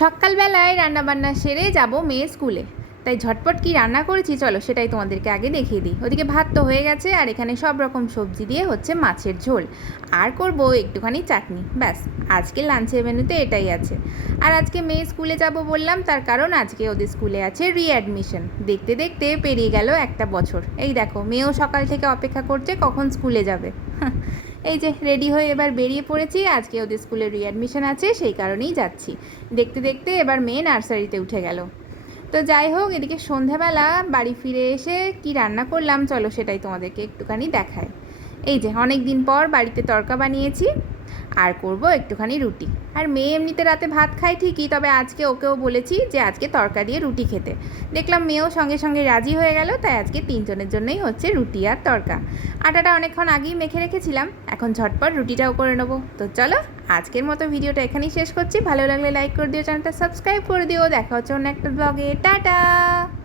সকালবেলায় রান্নাবান্না সেরে যাব মেয়ে স্কুলে। তাই ঝটপট কি রান্না করেছি চলো সেটাই তোমাদেরকে আগে দেখিয়ে দিই। ওদিকে ভাত তো হয়ে গেছে আর এখানে সব রকম সবজি দিয়ে হচ্ছে মাছের ঝোল। আর করব একটুখানি চাটনি, ব্যাস। আজকে লাঞ্চের মেনুতে এটাই আছে। আর আজকে মেয়ে স্কুলে যাব বললাম, তার কারণ আজকে ওদের স্কুলে আছে রিঅ্যাডমিশন দেখতে দেখতে পেরিয়ে গেল একটা বছর। এই দেখো, মেয়েও সকাল থেকে অপেক্ষা করছে, কখন স্কুলে যাবে? এই যে রেডি হয়ে এবার বেরিয়ে পড়েছি, আজকে ওদের স্কুলে রিঅ্যাডমিশন আছে, সেই কারণেই যাচ্ছি। দেখতে দেখতে এবার মেয়ে নার্সারিতে উঠে গেল। তো যাই হোক, এদিকে সন্ধ্যাবেলা বাড়ি ফিরে এসে কি রান্না করলাম, চলো সেটাই তোমাদেরকে একটুখানি দেখায়। এই যে অনেক দিন পর বাড়িতে তরকা বানিয়েছি আর করব একটুখানি রুটি। আর মেয়ে এমনিতে রাতে ভাত খায় ঠিকই, তবে আজকে ওকেও বলেছি যে আজকে তরকা দিয়ে রুটি খেতে। দেখলাম মেয়েও সঙ্গে সঙ্গে রাজি হয়ে গেল, তাই আজকে তিনজনের জন্যই হচ্ছে রুটি আর তরকা। আটাটা অনেকক্ষণ আগেই মেখে রেখেছিলাম, এখন ঝটপট রুটিটাও করে নেব। তো চলো, আজকের মতো ভিডিওটা এখানেই শেষ করছি। ভালো লাগলে লাইক করে দিও, চ্যানেলটা সাবস্ক্রাইব করে দিও। দেখা হচ্ছে অন্য একটা ব্লগে টাটা!